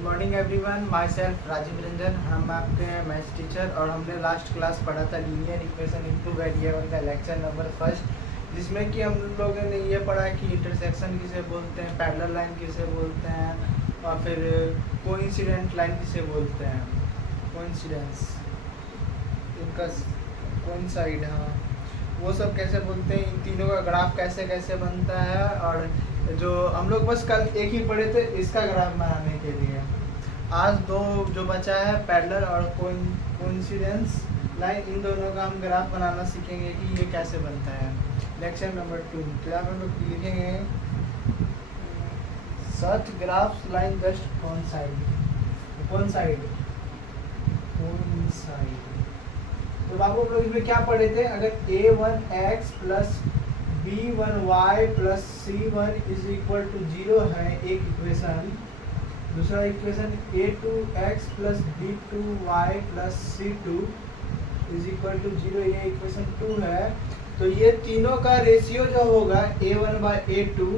Good morning everyone, my self Rajiv Ranjan. हम आपके maths teacher और हमने लास्ट क्लास पढ़ा था लीनियर इक्वेशन इनटू वेरिएबल का लेक्चर नंबर फर्स्ट, जिसमें कि हम लोगों ने ये पढ़ा कि इंटरसेक्शन किसे बोलते हैं, पैरेलल लाइन किसे बोलते हैं और फिर कोइंसिडेंट लाइन किसे बोलते हैं, कोइंसिडेंस इनका कोइंसाइड, हाँ वो सब कैसे बोलते हैं, इन तीनों का ग्राफ कैसे कैसे बनता है। और जो हम लोग बस कल एक ही पढ़े थे इसका ग्राफ बनाने के लिए, आज दो जो बचा है पैरेलल और कोइंसिडेंस लाइन, इन दोनों का हम ग्राफ बनाना सीखेंगे कि ये कैसे बनता है। लेक्चर नंबर 2, तो यहाँ पर हम लोग लिखेंगे सच ग्राफ्स लाइन जस्ट कोइंसाइड। तो बाबू हम लोग इसमें क्या पढ़े थे, अगर a1x plus b1y plus c1 is equal to 0 है एक इक्वेशन, दूसरा equation a2x plus b2y plus c2 is equal to 0, ये इक्वेशन 2 है। तो ये तीनों का रेशियो जो होगा a1 by a2,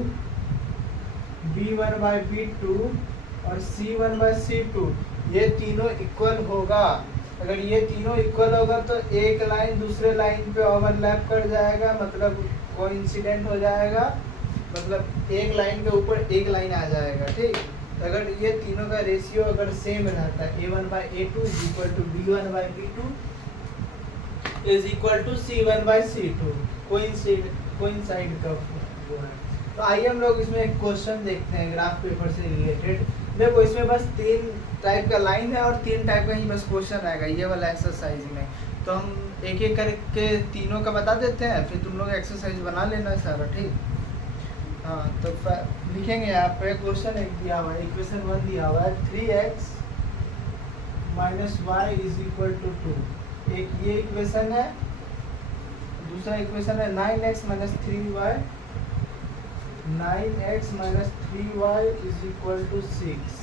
b1 by b2 और c1 बाय c2, ये तीनों इक्वल होगा। अगर ये तीनों इक्वल होगा तो एक लाइन दूसरे लाइन पे ओवरलैप कर जाएगा, मतलब कोइंसिडेंट हो जाएगा, मतलब एक लाइन के ऊपर एक लाइन आ जाएगा, ठीक। अगर ये तीनों का रेशियो अगर सेम रहता है a1 by a2 is equal to b1 by b2 is equal to c1 by c2, coincide का वो है। तो आइए हम लोग इसमें एक क्वेश्चन देखते हैं ग्राफ पेपर से रिलेटेड। देखो इसमें बस 3 टाइप का लाइन है और 3 टाइप का ही बस क्वेश्चन आएगा ये वाला एक्सरसाइज में। तो हम एक एक करके तीनों का बता देते हैं, फिर तुम लोग एक्सरसाइज बना लेना सारा, ठीक। हाँ तो लिखेंगे यहाँ पे क्वेश्चन एक दिया हुआ है, इक्वेशन 1 दिया हुआ है 3x minus y is equal to 2। एक ये इक्वेशन है, दूसरा इक्वेशन है 9x minus 3y, 9x minus 3y is equal to 6।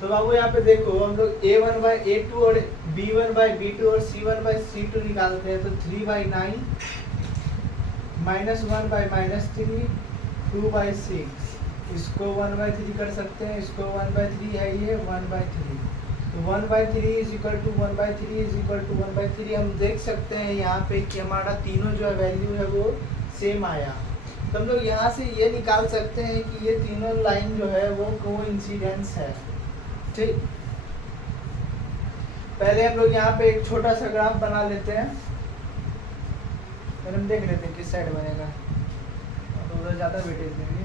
तो बाबू यहाँ पे देखो हम लोग a1 बाई a2 और b1 बाई b2 और c1 बाई c2 निकालते हैं, तो 3 by 9 minus 1 by minus 3 2 by 6, इसको 1 बाई 3 कर सकते हैं, इसको 1 बाई 3 है, ये 1 बाई 3, तो 1 by 3 is equal to 1 by 3 is equal to 1 by 3। हम देख सकते हैं यहाँ पे कि हमारा तीनों जो वैल्यू है वो सेम आया। तो हम लोग यहाँ से ये निकाल सकते हैं कि ये तीनों लाइन जो है वो कोइंसिडेंस है, ठीक। पहले हम लोग यहाँ पे एक छोटा सा ग्राफ बना लेते हैं, फिर हम देख लेते हैं किस साइड बनेगा। तो उधर ज़्यादा वेटेज देंगे,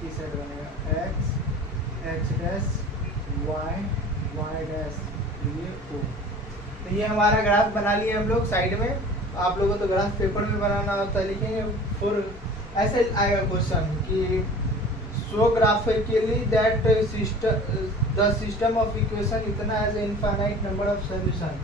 किस साइड बनेगा, x डैश y डैश, ये o। तो ये हमारा ग्राफ बना लिए हम लोग साइड में। आप लोगों को तो ग्राफ पेपर में बनाना होता है, लिखेंगे फिर ऐसे आएगा क्वेश्चन कि show graphically that the system of equation इतना has infinite number of solution.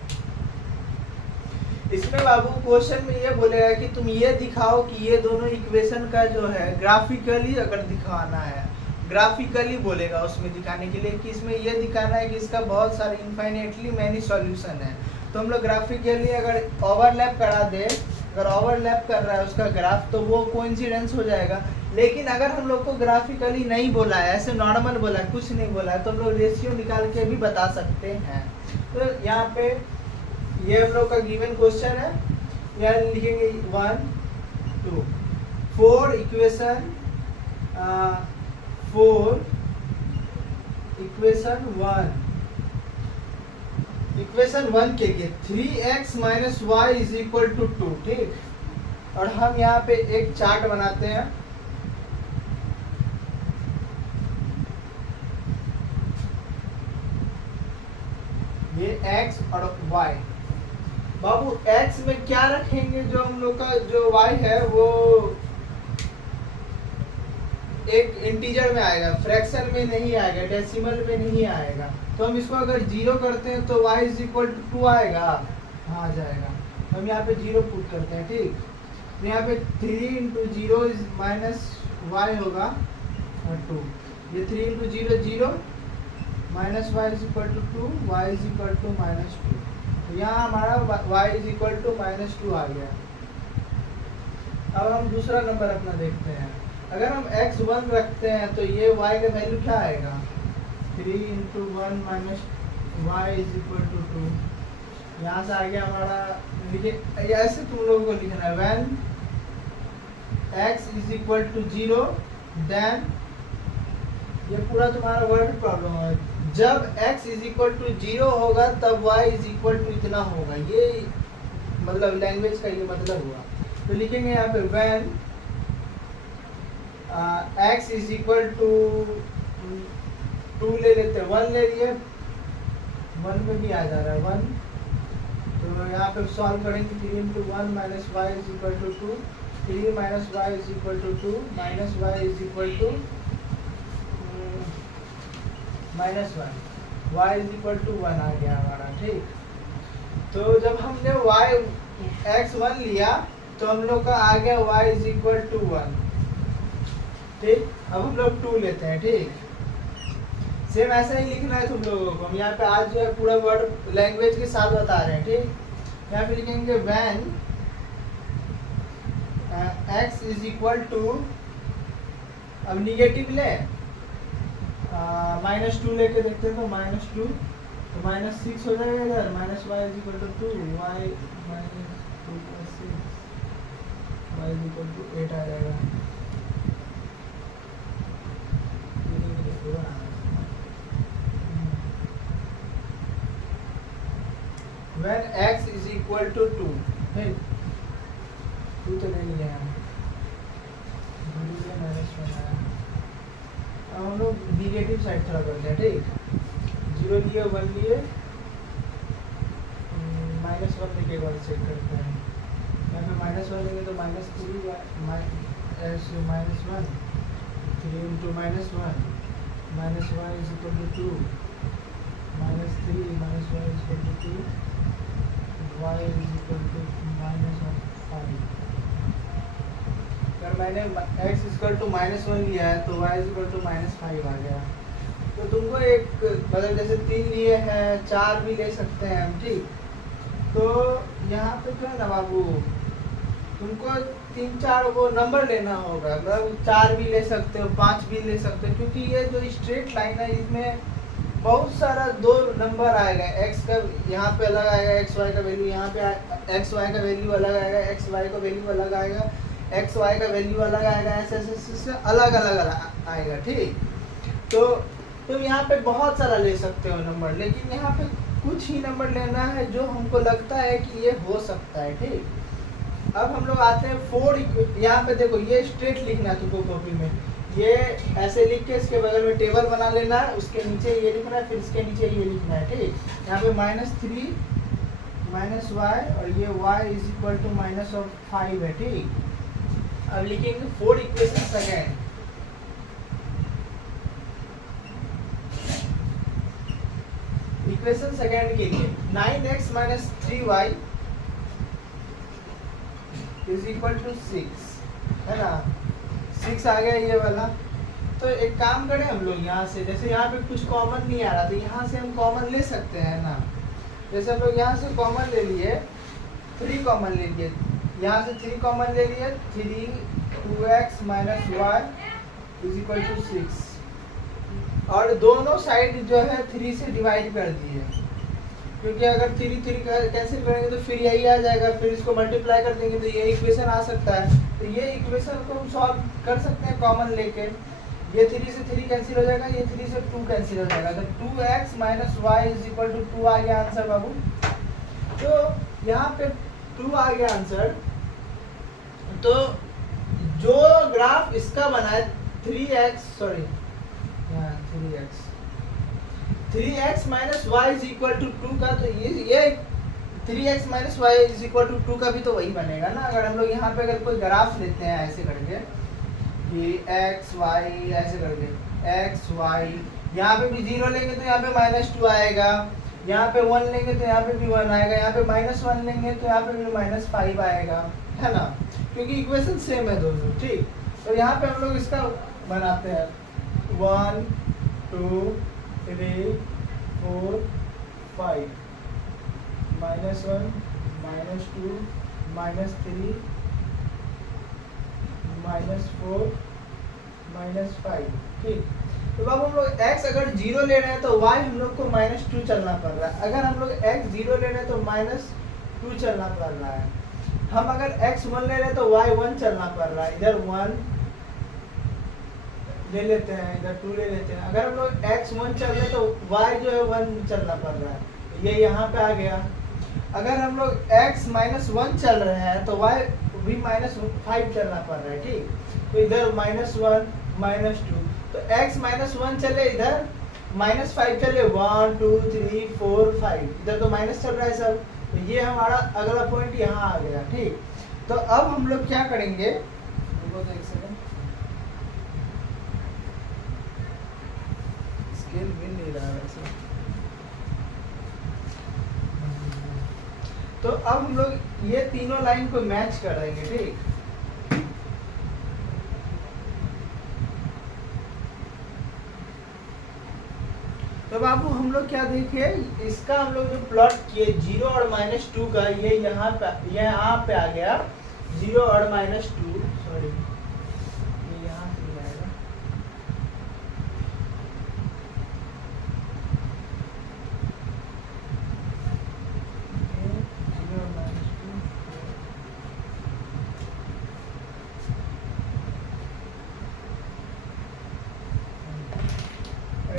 इसमें बाबू क्वेश्चन में ये बोलेगा कि तुम ये दिखाओ कि ये दोनों इक्वेशन का जो है ग्राफिकली अगर दिखाना है, ग्राफिकली बोलेगा उसमें दिखाने के लिए कि इसमें ये दिखाना है कि इसका बहुत सारे इनफाइनाइटली मैनी सॉल्यूशन है। तो हम लोग ग्राफिकली अगर ओवरलैप करा दे, अगर ओवरलैप कर रहा है उसका ग्राफ, तो वो कोइंसिडेंस हो जाएगा। लेकिन अगर हम लोग को ग्राफिकली नहीं बोला है, ऐसे नॉर्मल बोला है, कुछ नहीं बोला है, तो हम लोग रेशियो निकाल के भी बता सकते हैं। तो यहाँ पे ये हम लोग का गिवन क्वेश्चन है, यहाँ लिखेंगे 1 2 4 इक्वेशन इक्वेशन 1 के लिए 3x minus y is equal to 2, ठीक। और हम यहाँ पे एक चार्ट बनाते हैं, ये x और y। बाबू x में क्या रखेंगे, जो हम लोग का जो y है वो एक इंटीजर में आएगा, फ्रैक्शन में नहीं आएगा, डेसिमल में नहीं आएगा। तो हम इसको अगर 0 करते हैं तो y इज इक्वल टू 2 आएगा, हाँ आ जाएगा। हम यहाँ पे 0 पुट करते हैं, ठीक। तो यहाँ पे 3 इंटू 0 इज माइनस वाई होगा और 2, ये 3 into 0 0 minus y is equal to 2, y is equal to minus 2। तो यहाँ हमारा y is equal to minus 2 आ गया। अब हम दूसरा नंबर अपना देखते हैं, अगर हम x1 रखते हैं तो ये y का वैल्यू क्या आएगा, 3 into 1 minus y is equal to 2। यहाँ से आ गया हमारा, देखिए ऐसे तुम लोगों को लिखना है, when x is equal to 0 then, ये पूरा तुम्हारा वर्ड प्रॉब्लम है, जब x इज इक्वल टू 0 होगा तब y इज इक्वल टू इतना होगा, ये मतलब लैंग्वेज का ये मतलब हुआ। तो लिखेंगे यहाँ पे when x is equal to 2 ले लेते हैं, 1 ले लिए, 1 में भी आ जा रहा है 1, तो यहाँ पे सॉल्व करेंगे, 3 into 1 minus y is equal to 2, 3 minus y is equal to 2, minus y is equal to minus 1, y is equal to 1 आ गया हमारा। ठीक, तो जब हमने y x1 लिया तो हम लोग का आ गया y इज इक्वल टू 1। ठीक, अब हम लोग 2 लेते हैं। ठीक, सेम ऐसा ही लिखना है तुम लोगों को, हम यहाँ पे आज जो है पूरा वर्ड लैंग्वेज के साथ बता रहे हैं। ठीक, यहाँ पे लिखेंगे when x is equal to, अब निगेटिव ले, -2 लेके देखते हैं, तो -2 तो -6 हो जाएगा इधर, minus y is equal to 2, y minus 2 plus 6, y is equal to 8 आ जाएगा। When x is equal to 2, है 2 तो ले लिया हम, अब हम लोग निगेटिव साइड थोड़ा करते हैं। ठीक, 0 लिए 1 लिए, -1 लेके 1 चेक करते हैं, यहाँ पे -1 लेंगे तो -3 -1, 3 into -1 minus y is equal to 2, -3 minus y is equal to 2, y is equal to -5। अगर मैंने x इक्वल टू -1 लिया है तो y इज इक्वल टू -5 आ गया। तो तुमको एक मतलब जैसे 3 लिए हैं, 4 भी ले सकते हैं हम। ठीक, तो यहाँ पे जो है ना बाबू, तुमको 3-4 वो नंबर लेना होगा, मतलब 4 भी ले सकते हो, 5 भी ले सकते हो, क्योंकि ये जो स्ट्रेट लाइन है इसमें बहुत सारा 2 नंबर आएगा, x का यहाँ पे अलग आएगा, एक्स वाई का वैल्यू यहाँ पे, एक्स वाई का वैल्यू अलग आएगा, एक्स वाई का वैल्यू अलग आएगा, एक्स वाई का वैल्यू अलग आएगा, ऐसे अलग अलग आएगा। ठीक, तो तुम यहाँ पे बहुत सारा ले सकते हो नंबर, लेकिन यहाँ पे कुछ ही नंबर लेना है जो हमको लगता है कि ये हो सकता है। ठीक, अब हम लोग आते हैं 4, यहाँ पे देखो ये स्ट्रेट लिखना है तुमको कॉपी में, ये ऐसे लिख के इसके बगल में टेबल बना लेना है, उसके नीचे ये लिखना है, फिर इसके नीचे ये लिखना है। ठीक, यहाँ पे -3 माइनस वाई और ये y इज इक्वल टू -5 है। ठीक, अब लिखेंगे 4 इक्वेशन सेकेंड। इक्वेशन सेकेंड के लिए 9x minus 3y is equal to 6, है ना, 6 आ गया ये वाला। तो एक काम करें हम लोग यहाँ से, जैसे यहाँ पे कुछ कॉमन नहीं आ रहा तो यहाँ से हम कॉमन ले सकते हैं ना, जैसे हम लोग यहाँ से कॉमन ले लिए, 3 कॉमन ले लिए, यहाँ से 3 कॉमन ले लिए, 3 2x minus y is equal to 6, और दोनों साइड जो है 3 से डिवाइड कर दिए, क्योंकि अगर 3 कैंसिल करेंगे तो फिर यही आ जाएगा, फिर इसको मल्टीप्लाई कर देंगे तो ये इक्वेशन आ सकता है। तो ये इक्वेशन को हम सॉल्व कर सकते हैं कॉमन लेके, ये 3 से 3 कैंसिल हो जाएगा, ये 3 से 2 कैंसिल हो जाएगा, तो 2x minus y is equal to 2 आ गया आंसर बाबू। तो यहाँ पे 2 आ गया आंसर। तो जो ग्राफ इसका बना है 3x minus y is equal to 2 का, तो ये 3x minus y is equal to 2 का भी तो वही बनेगा ना। अगर हम लोग यहाँ पे अगर कोई ग्राफ लेते हैं ऐसे करके कि x y ऐसे करके x y, यहाँ पे भी 0 लेंगे तो यहाँ पे -2 आएगा, यहाँ पे 1 लेंगे तो यहाँ पे भी 1 आएगा, यहाँ पे -1 लेंगे तो यहाँ पे भी -5 आएगा, है ना, क्योंकि इक्वेशन सेम है दोनों। ठीक, तो यहाँ पे हम लोग इसका बनाते हैं 1 2 3 4 5 -1 -2 -3 -4 -5। ठीक, तो अब हम लोग x अगर 0 ले रहे हैं तो y हम लोग को -2 चलना पड़ रहा है। अगर हम लोग x 0 ले रहे हैं तो -2 चलना पड़ रहा है। हम अगर x 1 ले रहे हैं तो y 1 चलना पड़ रहा है। इधर 1 ले लेते हैं, इधर 2 ले लेते हैं। अगर हम लोग x 1 चल रहे हैं तो y जो है 1 चलना पड़ रहा है। ये यहाँ पे आ गया। अगर हम लोग x -1 चल रहे हैं तो y भी -5 चलना पड़ रहा है, ठीक। तो इधर -1 -2, तो x -1 चले, इधर -5 चले, 1 2 3 4 5, इधर तो माइनस चल रहा है सब। तो ये हमारा अगला पॉइंट यहाँ आ गया, ठीक। तो अब हम लोग क्या करेंगे, तो एक सेकंड, स्केल मिल नहीं रहा वैसे। तो अब हम लोग ये तीनों लाइन को मैच कर देंगे, ठीक। तो बाबू हम लोग क्या देखे, इसका हम लोग जो प्लॉट किए 0 और -2 का, ये यहाँ पे आ गया 0 और -2, सॉरी ये यहाँ से आएगा।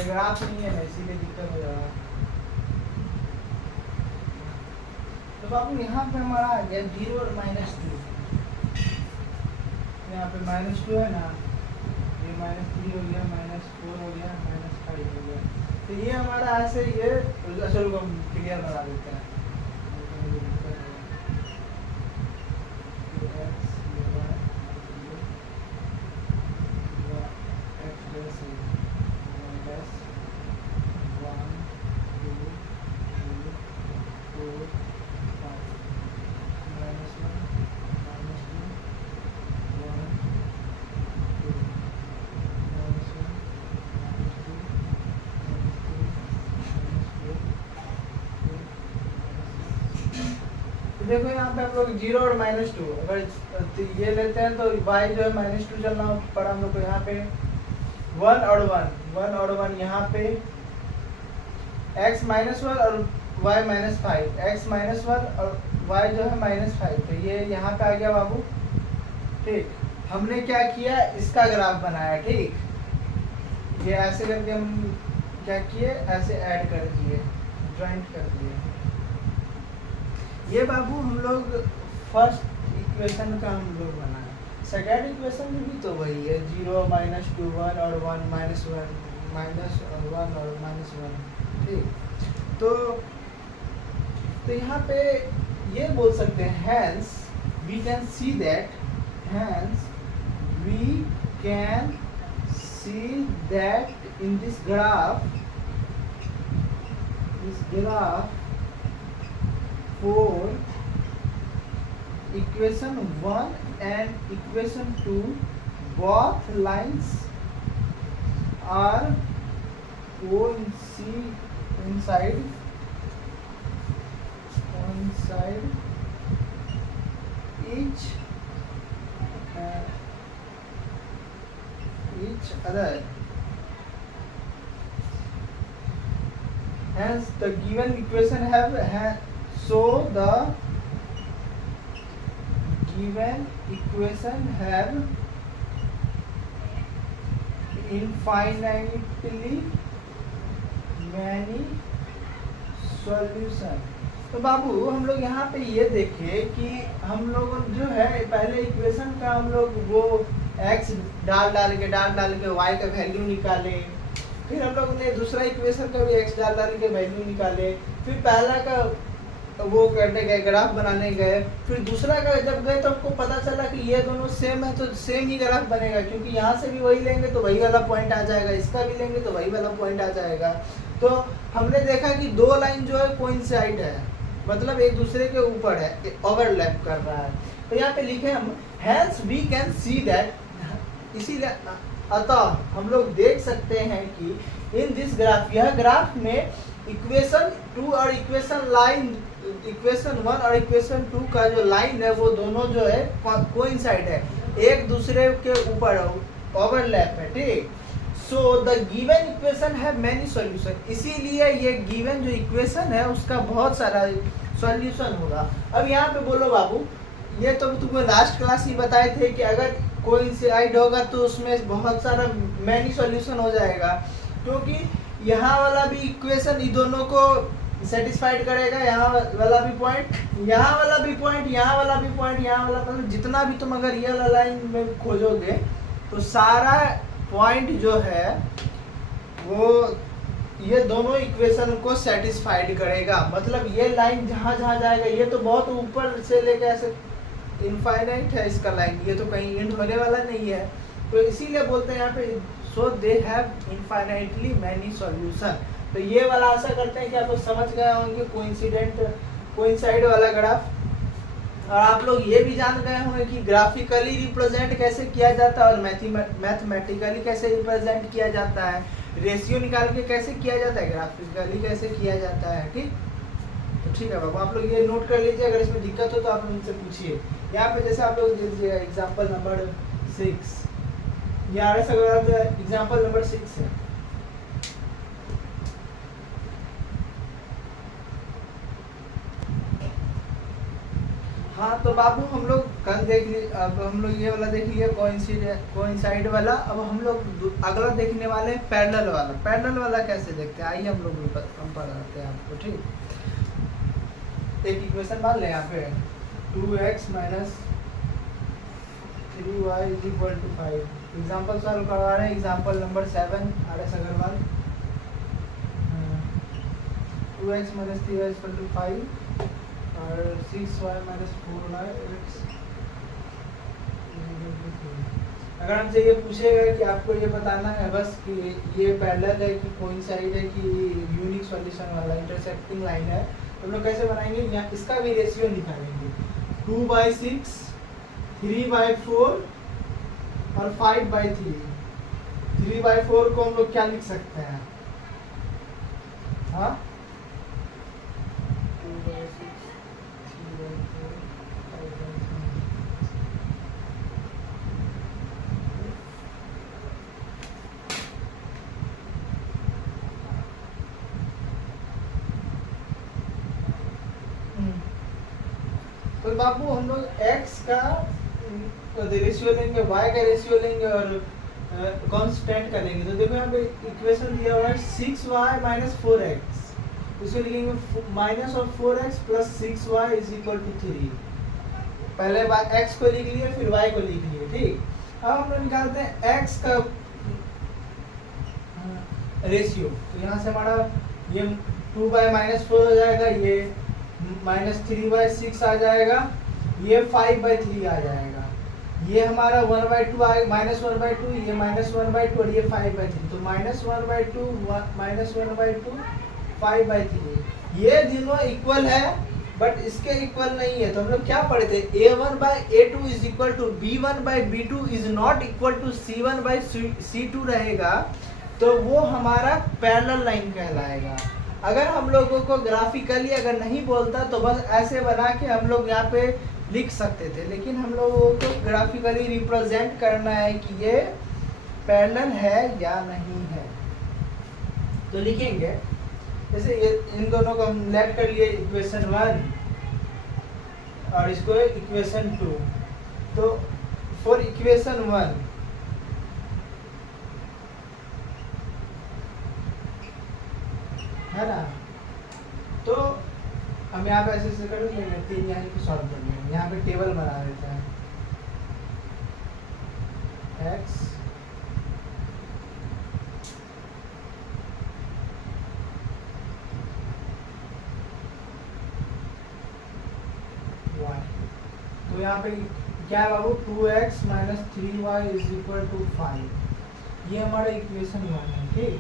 ग्राफ नहीं है ना, इसीलिए दिक्कत हो रहा है। तो बाबू यहाँ पे हमारा आ गया 0 और -2, यहाँ पे -2 है ना, ये -3 हो गया, -4 हो गया, -5 हो गया। तो ये हमारा ऐसे, ये असल को क्लियर बना देते हैं। देखो यहाँ पे हम लोग 0 और -2, अगर ये लेते हैं तो y जो है -2 चलना पड़ा हम लोग को। यहाँ पे 1 और 1 यहाँ पे x -1 और y -5, x -1 और y जो है -5, तो ये यहाँ पे आ गया बाबू, ठीक। हमने क्या किया, इसका ग्राफ बनाया, ठीक। ये ऐसे करके हम क्या किए, ऐसे ऐड कर दिए, ज्वाइंट कर दिए। ये बाबू हम लोग फर्स्ट इक्वेशन का हम लोग बनाए। सेकेंड इक्वेशन में भी तो वही है, 0 -2 1 और 1 -1 -1 और -1, ठीक। तो यहाँ पे ये बोल सकते हैं, hence we can see that, hence we can see that in this graph for equation 1 and equation 2, both lines are coincide each other. Hence the given equation have so the given equation have infinitely many solution। तो बाबू हम लोग यहाँ पे ये देखे कि हम लोग जो है पहले इक्वेशन का हम लोग वो x डाल के y का वैल्यू निकाले, फिर हम लोग ने दूसरा इक्वेशन का भी x डाल के वैल्यू निकाले, फिर पहला का वो करने गए, ग्राफ बनाने गए, फिर दूसरा का जब गए तो हमको पता चला कि ये दोनों सेम है, तो सेम ही ग्राफ बनेगा, क्योंकि यहाँ से भी वही लेंगे तो वही वाला पॉइंट आ जाएगा, इसका भी लेंगे तो वही वाला पॉइंट आ जाएगा। तो हमने देखा कि दो लाइन जो है कोइंसाइड है, मतलब एक दूसरे के ऊपर है, ओवरलैप कर रहा है। तो यहाँ पे लिखे हम hence we can see that, इसीलिए अतः हम लोग देख सकते हैं कि इन दिस ग्राफ, यह ग्राफ में इक्वेशन 2 और इक्वेशन 1 और इक्वेशन 2 का जो लाइन है वो दोनों जो है कोइंसाइड है, एक दूसरे के ऊपर ओवरलैप है, ठीक। सो द गिवन इक्वेशन है मैनी सॉल्यूशन, इसीलिए ये गिवन जो इक्वेशन है उसका बहुत सारा सॉल्यूशन होगा। अब यहाँ पे बोलो बाबू, ये तो तुमको लास्ट क्लास ही बताए थे कि अगर कोइंसाइड होगा तो उसमें बहुत सारा मैनी सॉल्यूशन हो जाएगा, क्योंकि यहाँ वाला भी इक्वेशन इन दोनों को सेटिस्फाइड करेगा, यहाँ वाला भी पॉइंट, यहाँ वाला भी पॉइंट, यहाँ वाला भी पॉइंट, यहाँ वाला पॉइंट, जितना भी तुम अगर ये वाला लाइन में खोजोगे तो सारा पॉइंट जो है वो ये दोनों इक्वेशन को सेटिस्फाइड करेगा। मतलब ये लाइन जहाँ जहाँ जाएगा, ये तो बहुत ऊपर से लेके ऐसे इनफाइनाइट है इसका लाइन, ये तो कहीं एंड होने वाला नहीं है, तो इसीलिए बोलते हैं यहाँ पे so they have infinitely many solution. तो ये वाला आशा करते हैं कि आप लोग समझ गए होंगे कोइंसाइड वाला ग्राफ, और आप लोग ये भी जान गए होंगे कि ग्राफिकली रिप्रेजेंट कैसे किया जाता है और मैथमेटिकली कैसे रिप्रेजेंट किया जाता है, रेशियो निकाल के कैसे किया जाता है, ग्राफिकली कैसे किया जाता है। ठीक, तो ठीक है बाबू, आप लोग ये नोट कर लीजिए, अगर इसमें दिक्कत हो तो आप उनसे पूछिए। यहाँ पे जैसे आप लोग दीजिए एग्जाम्पल नंबर 6, ये एग्जाम्पल नंबर 6 है। हाँ तो बाबू हम लोग कल देख लिए, अब हम लोग ये वाला देख लिया कोइंसाइड वाला, अब हम लोग अगला देखने वाले हैं पैरेलल वाला। पैरेलल वाला कैसे देखते हैं, आइए हम लोग हम पढ़ाते हैं आपको। ठीक, एक इक्वेशन मान लें यहाँ पे 2x minus 3y is equal to 5। Example solve करवा रहे हैं, example number 7 RS Agarwal. 2x minus 3y is equal to 5 और 6y माइनस 4x। अगर हमसे ये पूछेगा कि आपको ये बताना है बस कि ये पैरेलल है कि कोइंसाइड है कि यूनिक सॉल्यूशन वाला इंटरसेक्टिंग लाइन है, तो हम लोग कैसे बनाएंगे, यहाँ इसका भी रेशियो निकालेंगे। 2/6, 3/4 और 5/3। 3/4 को हम लोग क्या लिख सकते हैं, हाँ 2/6, 3/4, 5/3। तो बाबू हम लोग x का रेशियो लेंगे, y का रेशियो लेंगे और कांस्टेंट का लेंगे। तो देखो यहाँ पे इक्वेशन दिया हुआ है 6y माइनस 4x, इसको लिखेंगे minus of 4x plus 6y is equal to 3। पहले x को लिख लिए फिर y को लिख लिए। ठीक, अब हम लोग निकालते हैं x का रेशियो। तो यहाँ से हमारा ये 2/-4 हो जाएगा, ये -3/6 आ जाएगा, ये 5/3 आ जाएगा, ये हमारा 1/2 आएगा, -1/2, ये -1/2 और ये 5/3। तो -1/2 -1/2 5/3, ये दोनों इक्वल है बट इसके इक्वल नहीं है। तो हम लोग क्या पढ़े थे, A1/A2 is equal to B1/B2 is not equal to C1/C2 रहेगा, तो वो हमारा पैरेलल लाइन कहलाएगा। अगर हम लोगों को ग्राफिकली अगर नहीं बोलता तो बस ऐसे बना के हम लोग यहाँ पे लिख सकते थे, लेकिन हम लोगों को ग्राफिकली रिप्रेजेंट करना है कि ये पैरेलल है या नहीं है। तो लिखेंगे जैसे ये इन दोनों को हम लेट कर लिए इक्वेशन 1 और इसको इक्वेशन 2। तो फॉर इक्वेशन 1 है ना, तो हम यहाँ पे ऐसे कर लेंगे, 3 यहाँ पे सॉल्व कर लेंगे। यहाँ पे टेबल बना देते हैं, x y। तो यहाँ पे क्या है बाबू, 2x minus 3y is equal to 5। ये हमारा इक्वेशन 1 है। ठीक,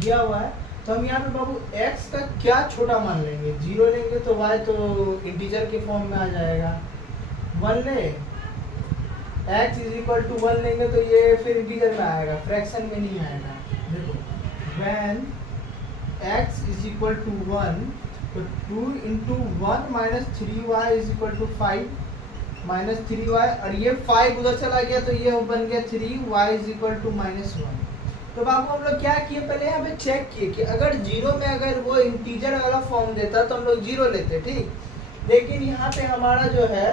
दिया हुआ है। तो हम यहाँ पे बाबू x का क्या छोटा मान लेंगे, 0 लेंगे तो y तो इंटीजर के फॉर्म में आ जाएगा। 1 ले, x इज इक्वल टू 1 लेंगे तो ये फिर इंटीजर में आएगा, फ्रैक्शन में नहीं आएगा। देखो when x is equal to 1, तो 2 into 1 minus 3y is equal to 5 minus 3y, और ये 5 उधर चला गया तो ये बन गया 3y इज इक्वल टू -1। तो बाबू हम लोग क्या किए, पहले यहाँ पे चेक किए कि अगर जीरो में अगर वो इंटीजर वाला फॉर्म देता तो हम लोग जीरो लेते, ठीक। लेकिन यहाँ पे हमारा जो है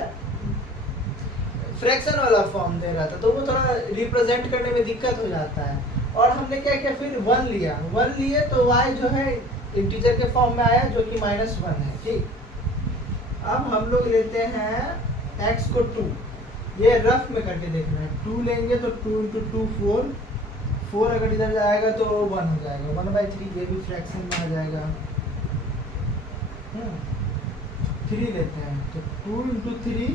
फ्रैक्शन वाला फॉर्म दे रहा था, तो वो थोड़ा रिप्रेजेंट करने में दिक्कत हो जाता है। और हमने क्या किया, फिर वन लिया, वन लिए तो y जो है इंटीजर के फॉर्म में आया जो कि -1 है, ठीक। अब हम लोग लेते हैं x को 2, ये रफ में करके देखना है। 2 लेंगे तो 2 × 2 4, 4 अगर इधर जाएगा तो 1 हो जाएगा, 1/3, ये भी फ्रैक्शन में आ जाएगा। 3 लेते हैं तो 2 × 3,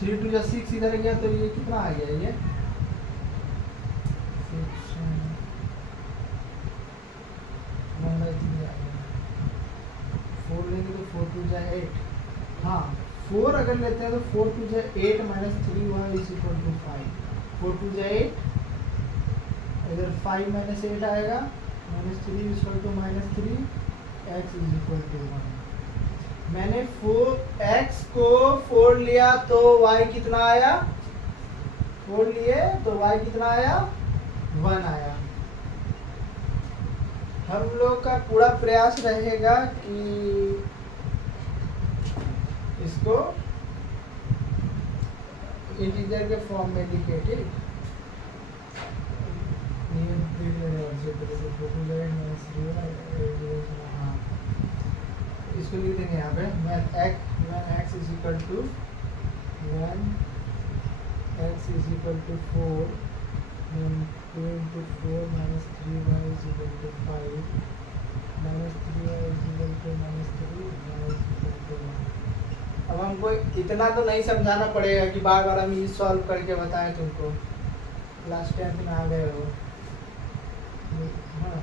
3 × 6 इधर गया तो ये कितना आ गया, ये 1/3 आ गया। 4 लेंगे तो 4 × 2 = 8, हाँ 4 अगर लेते हैं तो 4 × 2 = 8 - 3y = 5, 4 × 2 = 8, इधर 5 - 8 आएगा, -3 = -3, x = 1। मैंने 4x को 4 लिया तो y कितना आया, 4 लिए तो y कितना आया, 1 आया। हम लोग का पूरा प्रयास रहेगा कि इसको इंटीजर के फॉर्म में लिखे, ठीक। इसको लिख देंगे यहाँ पे when x is equal to 1, x is equal to 4, then 2 × 4 - 3y = 5, -3y = -3, y = 1। अब हमको इतना तो नहीं समझाना पड़ेगा कि बार बार हम ये सॉल्व करके बताएं तुमको, क्लास 10th में आ गए हो। हाँ,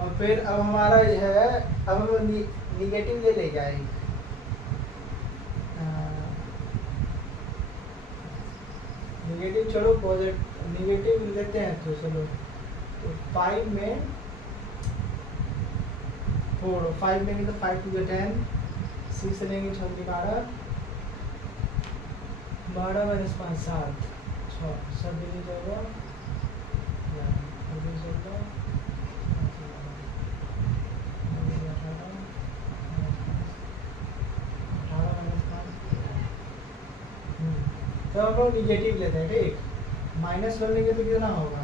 और फिर अब हमारा ये है, अब हम निगेटिव ले लेगा एक, निगेटिव छोड़ो, पॉजिटिव निगेटिव लेते हैं तो चलो, तो 5 में 4, 5 लेंगे तो 5 × 2 = 10, 6 लेंगे 6 × 12, 12 - 5 = 7, 6 सब मिल जाएगा, 18 तो हम लोग निगेटिव लेते हैं, ठीक। -1 लेंगे तो कितना होगा,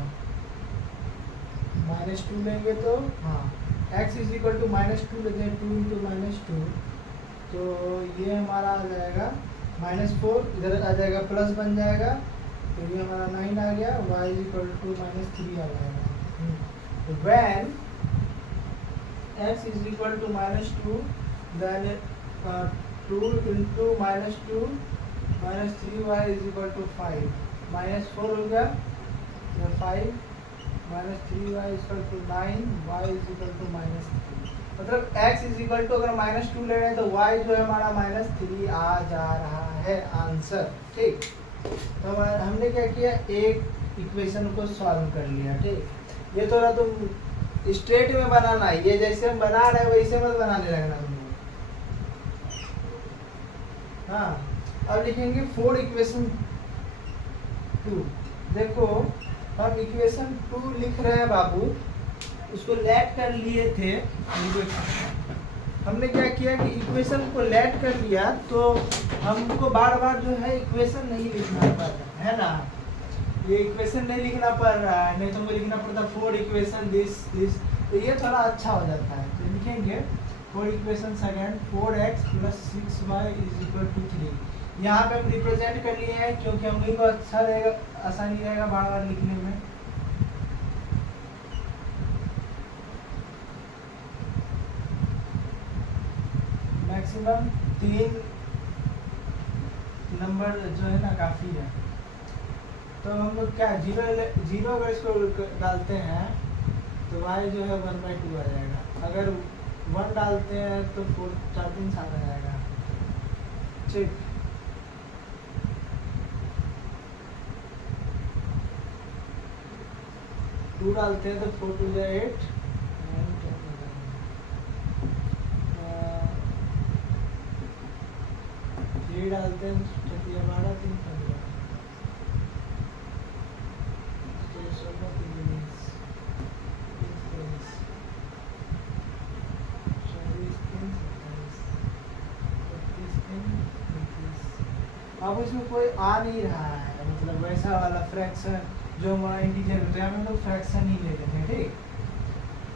-2 लेंगे तो हाँ x = -2 लेते हैं, 2 × -2 तो ये हमारा आ जाएगा -4, इधर आ जाएगा प्लस बन जाएगा, तो ये हमारा 9 आ गया, y = -3 आ जाएगा। when x is equal to -2, then 2 × -2 - 3y = 5, -4 हो गया, 5 - 3y = 9, y = -3। मतलब x = अगर -2 ले रहे हैं तो y जो है हमारा -3 आ जा रहा है आंसर, ठीक। तो हमने क्या किया, एक इक्वेशन को सॉल्व कर लिया, ठीक। ये थोड़ा तुम स्ट्रेट में बनाना है, ये जैसे हम बना रहे हैं वैसे मत बनाने लगना तुम लोग। हाँ, अब लिखेंगे 4 इक्वेशन 2। देखो हम इक्वेशन 2 लिख रहे हैं बाबू, उसको लेट कर लिए थे। हमने क्या किया कि इक्वेशन को लेट कर लिया तो हमको बार बार जो है इक्वेशन नहीं लिखना पड़ रहा है ना, ये इक्वेशन नहीं लिखना पड़ रहा है, नहीं तो हमको लिखना पड़ता 4 इक्वेशन दिस, तो ये थोड़ा अच्छा हो जाता है। तो लिखेंगे 4 इक्वेशन सेकेंड, 4x + 6y = 3। यहाँ पे हम रिप्रेजेंट कर लिए हैं क्योंकि हम लोग को अच्छा रहेगा, आसानी रहेगा बार बार लिखने में। मैक्सिमम 3 नंबर जो है ना काफ़ी है। तो हम लोग क्या जीरो अगर इसको डालते हैं तो y जो है 1/2 आ जाएगा, अगर 1 डालते हैं तो 4 4 3 7 आ जाएगा, ठीक। टू डालते हैं तो 4 × 2 = 8, 3 डालते हैं तो 12 3 15, अब इसमें कोई आ नहीं रहा है, मतलब वैसा वाला फ्रैक्शन जो हमारा इंटीजर होता है, हम लोग फ्रैक्शन ही ले लेते हैं। ठीक,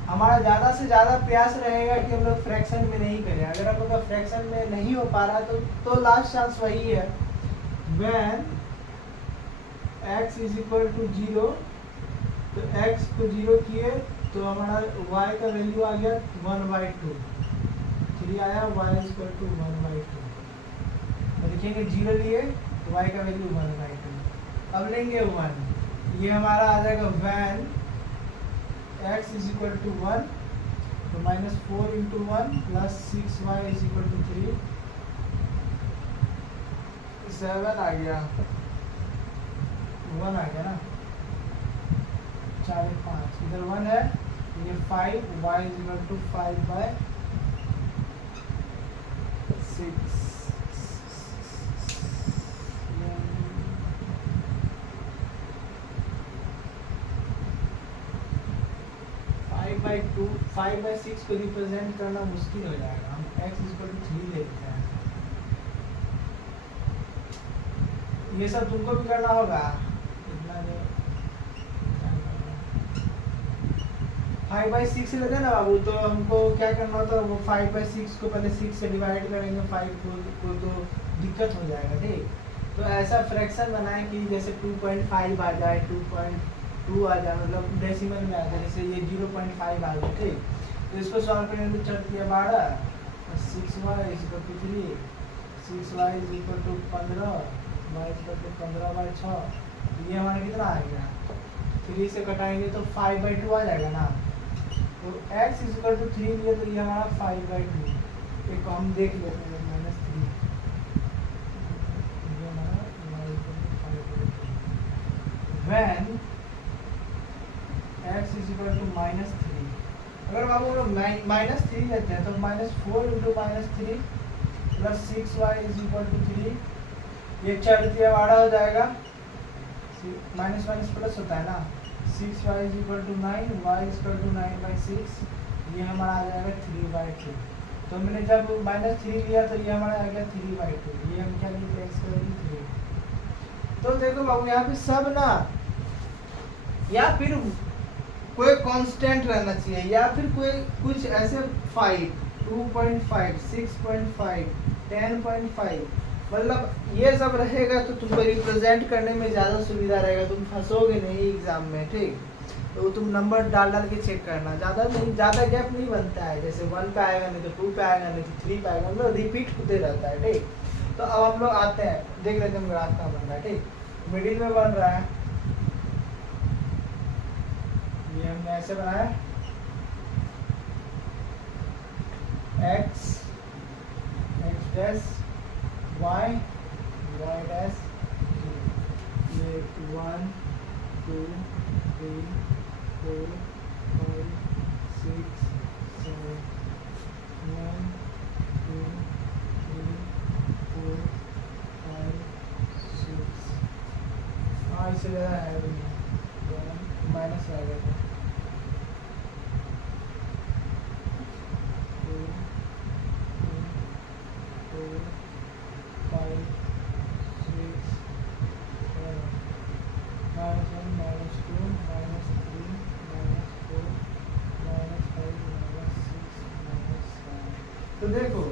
हमारा ज़्यादा से ज़्यादा प्रयास रहेगा कि हम लोग फ्रैक्शन में नहीं करें। अगर हम लोग का फ्रैक्शन में नहीं हो पा रहा तो लास्ट चांस वही है, when x is equal to 0, तो x को 0 किए तो हमारा y का वैल्यू आ गया 1/2, 3 आया, y इज इक्वल टू 1/2। तो लिखेंगे 0 लिए तो y का वैल्यू 1/2। अब लेंगे 1, ये हमारा आ जाएगा when x is equal to 1, तो -4 into 1 plus 6y is equal to 3, 7 आ गया, 1 आ गया ना, 4 5, इधर 1 है, ये 5, y इज इक्वल टू 5/6। 5/6 को रिप्रेजेंट करना मुश्किल हो जाएगा, हम x इक्वल टू 3 ले लेते हैं। ये सब तुमको भी करना होगा, इतना जो 5/6 लेते हैं ना बाबू, तो हमको क्या करना होता है, वो 5/6 को पहले 6 से डिवाइड करेंगे, 5 को तो दिक्कत हो जाएगा। ठीक, तो ऐसा फ्रैक्शन बनाए कि जैसे 2.5 आ जाए, 2.2 आ जाए, मतलब डेसिमल में आ जाए, जैसे ये 0.5 आ जाए। ठीक, तो इसको सॉल्व करेंगे तो चल दिया 12, 6y is equal to 3, 6y is equal to 15, y is equal to 15/6। ये हमारा कितना आ गया, 3 से कटाएंगे तो 5/2 आ जाएगा ना, तो x इज इक्वल टू 3 लिया तो ये हमारा 5/2। एक हम देख लेते हैं, -3, ये हमारा when x is equal to -3। अगर बाबू हम -3 लेते हैं तो -4 into -3 plus 6y is equal to 3, ये 4 दिया 12 हो जाएगा, माइनस माइनस प्लस होता है ना, 6y is equal to 9, y is equal to 9/6, ये हमारा आ जाएगा 3/2। तो मैंने जब -3 लिया तो ये हमारा आ गया 3/2, ये हम क्या लिखते हैं, x का वैल्यू 3। तो देखो बाबू यहाँ पे सब ना, या फिर कोई कांस्टेंट रहना चाहिए, या फिर कोई कुछ ऐसे 5, 2.5, 6.5, 10.5, मतलब ये सब रहेगा तो तुमको रिप्रेजेंट करने में ज़्यादा सुविधा रहेगा, तुम फंसोगे नहीं एग्जाम में। ठीक, तो तुम नंबर डाल डाल के चेक करना, ज़्यादा नहीं, ज़्यादा गैप नहीं बनता है, जैसे 1 पे आएगा नहीं तो 2 पे आएगा नहीं तो 3 पे आएगा, मतलब रिपीट होते रहता है। ठीक, तो अब हम लोग आते हैं, देख लेते हैं ग्राफ कहाँ बन रहा है। ठीक, मिडिल में बन रहा है, ये हमने ऐसे बनाया, x डैश y डैश, ये 1 2 3 4 5 6 7 1 2 3 4 5 6, हाँ इससे ज़्यादा है भी नहीं, माइनस आ गया था, 2 3 4 5 6 7, -1 -2 -3 -4 -5 -6 -7। तो देखो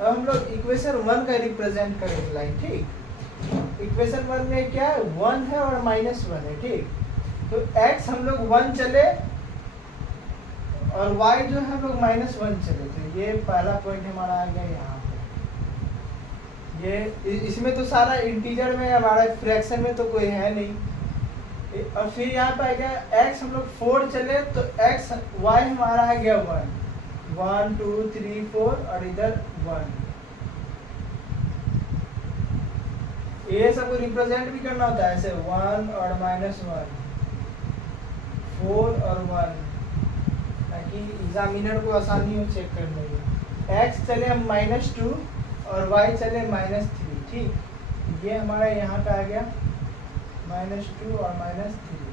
अब हम लोग इक्वेशन 1 का रिप्रेजेंट करेंगे लाइन। ठीक, इक्वेशन 1 में क्या है, 1 है और -1 है। ठीक, तो x हम लोग 1 चले और y जो है हम लोग -1 चले, तो ये पहला पॉइंट हमारा आ गया यहाँ पे। ये इसमें तो सारा इंटीजर में, हमारा फ्रैक्शन में तो कोई है नहीं। और फिर यहाँ पे आ गया x हम लोग 4 चले तो x y हमारा आ गया 1 2 3 4 और इधर 1। ये सबको रिप्रेजेंट भी करना होता है ऐसे, 1 और -1, 4 और 1, ताकि एग्जामिनर को आसानी हो चेक करने में। x चले हम -2 और y चले -3। ठीक, ये हमारा यहाँ पे आ गया -2 और -3।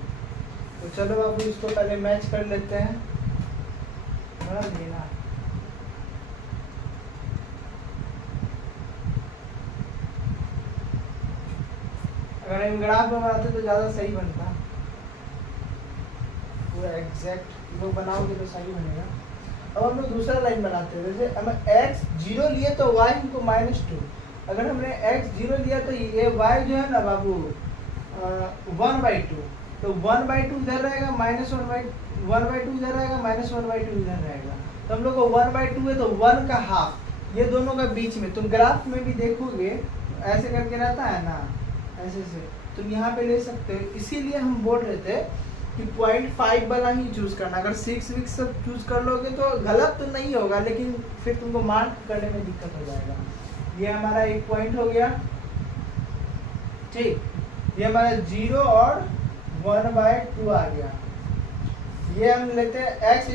तो चलो अब इसको पहले मैच कर लेते हैं, लेना अगर हम ग्राफ में बनाते तो ज़्यादा सही बनता, पूरा एग्जैक्ट लोग बनाओगे तो सही बनेगा। अब हम लोग दूसरा लाइन बनाते हैं, जैसे हम x 0 लिए तो y हमको -2, अगर हमने x 0 लिया तो ये y जो है ना बाबू 1/2, तो 1/2 इधर रहेगा, -1/2 इधर रहेगा, -1/2 इधर रहेगा, तो हम लोग को 1/2 है तो 1 का हाफ, ये दोनों का बीच में। तुम ग्राफ में भी देखोगे ऐसे करके रहता है ना, ऐसे से तुम यहाँ पे ले सकते हो। इसीलिए हम बोल रहे थे कि 0.5 वाला ही चूज करना। अगर 6 वीक सब चूज कर लोगे तो गलत तो नहीं होगा, लेकिन फिर तुमको मार्क करने में दिक्कत हो जाएगा। ये हमारा एक पॉइंट हो गया, ठीक। ये हमारा 0 और 1/2 आ गया। ये हम लेते हैं x =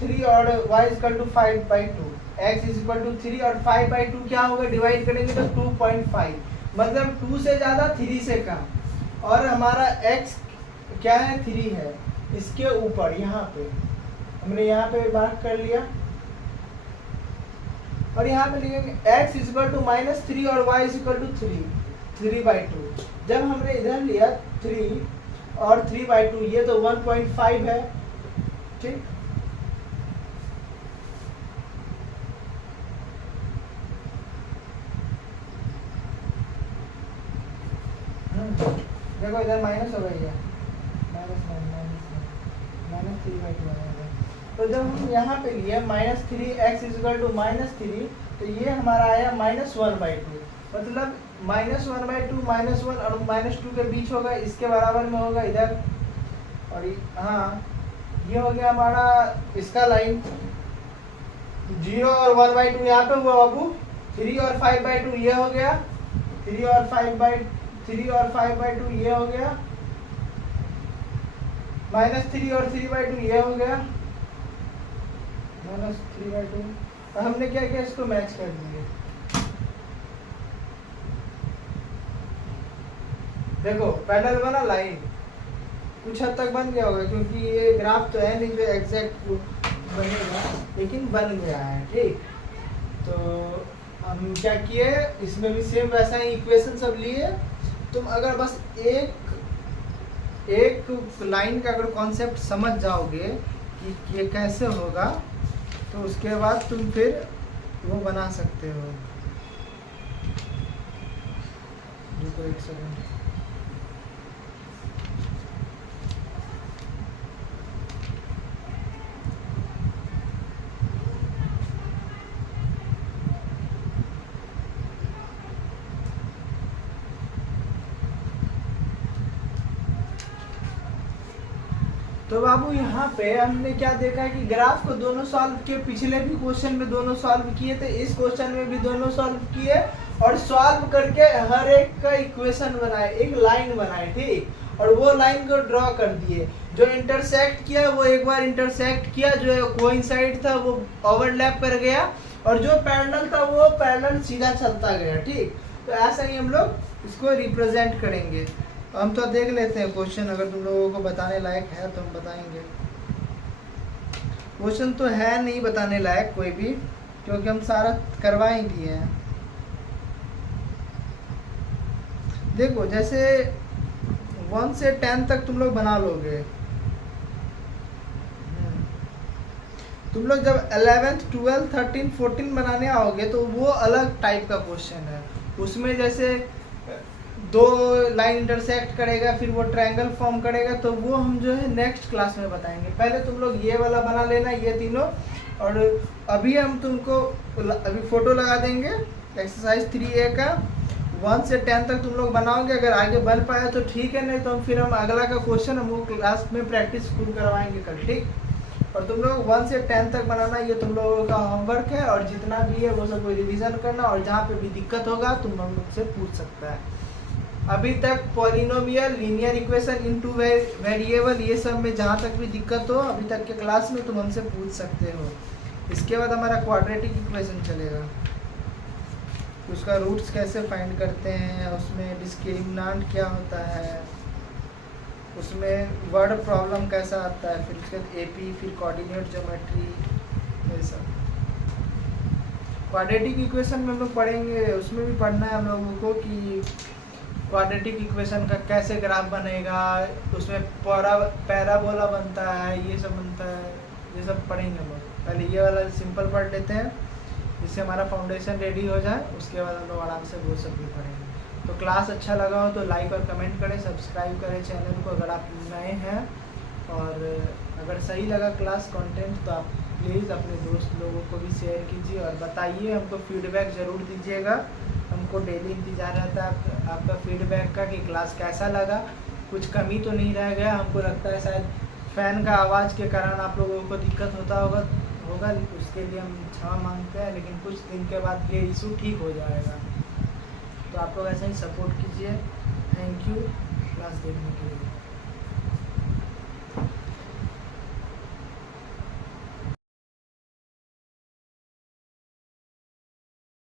3 और y = 5/2। x = 3 और 5/2 क्या होगा, डिवाइड करेंगे तो 2.5, मतलब 2 से ज़्यादा 3 से कम। और हमारा x क्या है, 3 है, इसके ऊपर यहाँ पे हमने यहाँ पे मार्क कर लिया, और यहाँ पे लिखेंगे x = -3 और y = 3/2। जब हमने इधर लिया 3 और 3/2, ये तो 1.5 है, ठीक। देखो इधर माइनस हो गई है, -3/2 आएगा। तो जब हम यहाँ पे लिए -3 x = -3, तो ये हमारा आया -1/2, मतलब -1/2 -1 और -2 के बीच होगा, इसके बराबर में होगा इधर। और हाँ, ये हो गया हमारा इसका लाइन। 0 और 1/2 यहाँ पे हुआ बाबू, 3 और 5/2 ये हो गया, 3 और 5/2 ये हो गया, -3 और 3/2 ये हो गया, -3/2। और हमने क्या किया, इसको मैच कर दिए। देखो पैरेलल बना, लाइन कुछ हद तक बन गया होगा, क्योंकि ये ग्राफ तो है नहीं जो एग्जैक्ट बनेगा, लेकिन बन गया है, ठीक। तो हम क्या किए, इसमें भी सेम वैसा ही इक्वेशन सब लिए। तुम अगर बस एक लाइन का अगर कॉन्सेप्ट समझ जाओगे कि ये कैसे होगा, तो उसके बाद तुम फिर वो बना सकते हो। रुको एक सेकंड। तो बाबू यहाँ पे हमने क्या देखा है कि ग्राफ को दोनों सॉल्व किए, पिछले भी क्वेश्चन में दोनों सॉल्व किए थे, इस क्वेश्चन में भी दोनों सॉल्व किए, और सॉल्व करके हर एक का इक्वेशन बनाए, एक लाइन बनाए, ठीक। और वो लाइन को ड्रॉ कर दिए, जो इंटरसेक्ट किया वो एक बार इंटरसेक्ट किया, जो कोइंसाइड था वो ओवरलैप कर गया, और जो पैरेलल था वो पैरेलल सीधा चलता गया, ठीक। तो ऐसा ही हम लोग इसको रिप्रेजेंट करेंगे। हम तो देख लेते हैं क्वेश्चन, अगर तुम लोगों को बताने लायक है तो हम बताएंगे। क्वेश्चन तो है नहीं बताने लायक कोई भी, क्योंकि हम सारा करवा ही दिए हैं। देखो जैसे 1 से 10 तक तुम लोग बना लोगे, तुम लोग जब 11th 12th 13 14 बनाने आओगे तो वो अलग टाइप का क्वेश्चन है। उसमें जैसे 2 लाइन इंटरसेक्ट करेगा, फिर वो ट्रायंगल फॉर्म करेगा, तो वो हम जो है नेक्स्ट क्लास में बताएंगे। पहले तुम लोग ये वाला बना लेना, ये तीनों। और अभी हम तुमको अभी फोटो लगा देंगे एक्सरसाइज 3A का, 1 से 10 तक तुम लोग बनाओगे। अगर आगे बन पाया तो ठीक है, नहीं तो फिर हम अगला का क्वेश्चन हम वो क्लास में प्रैक्टिस फुल करवाएंगे कल, ठीक। और तुम लोग 1 से 10 तक बनाना, ये तुम लोगों का होमवर्क है, और जितना भी है वो सब रिवीजन करना, और जहाँ पे भी दिक्कत होगा तुम हम लोग से पूछ सकता है। अभी तक polynomial, linear equation, into variable, ये सब में जहाँ तक भी दिक्कत हो अभी तक के क्लास में तुम हमसे पूछ सकते हो। इसके बाद हमारा क्वाड्रेटिक इक्वेशन चलेगा, उसका रूट्स कैसे फाइंड करते हैं, उसमें डिस्क्रिमिनेंट क्या होता है, उसमें वर्ड प्रॉब्लम कैसा आता है, फिर उसके बाद एपी, फिर कोऑर्डिनेट ज्योमेट्री, ये सब। क्वाड्रेटिक इक्वेशन में हम लोग पढ़ेंगे, उसमें भी पढ़ना है हम लोगों को कि क्वाड्रेटिक इक्वेशन का कैसे ग्राफ बनेगा, उसमें पैराबोला बनता है, ये सब बनता है, ये सब पढ़ेंगे हम लोग। पहले ये वाला सिंपल पढ़ लेते हैं जिससे हमारा फाउंडेशन रेडी हो जाए, उसके बाद हम लोग आराम से वो सब भी पढ़ेंगे। तो क्लास अच्छा लगा हो तो लाइक और कमेंट करें, सब्सक्राइब करें चैनल को अगर आप नए हैं, और अगर सही लगा क्लास कंटेंट तो आप प्लीज़ अपने दोस्त लोगों को भी शेयर कीजिए और बताइए, हमको फीडबैक ज़रूर दीजिएगा। हमको डेली इंतज़ार रहता है आपका फीडबैक का कि क्लास कैसा लगा, कुछ कमी तो नहीं रह गया। हमको लगता है शायद फ़ैन का आवाज़ के कारण आप लोगों को दिक्कत होता होगा, उसके लिए हम क्षमा मांगते हैं, लेकिन कुछ दिन के बाद ये इशू ठीक हो जाएगा। तो आप लोग ऐसे ही सपोर्ट कीजिए। थैंक यू क्लास देखने के लिए।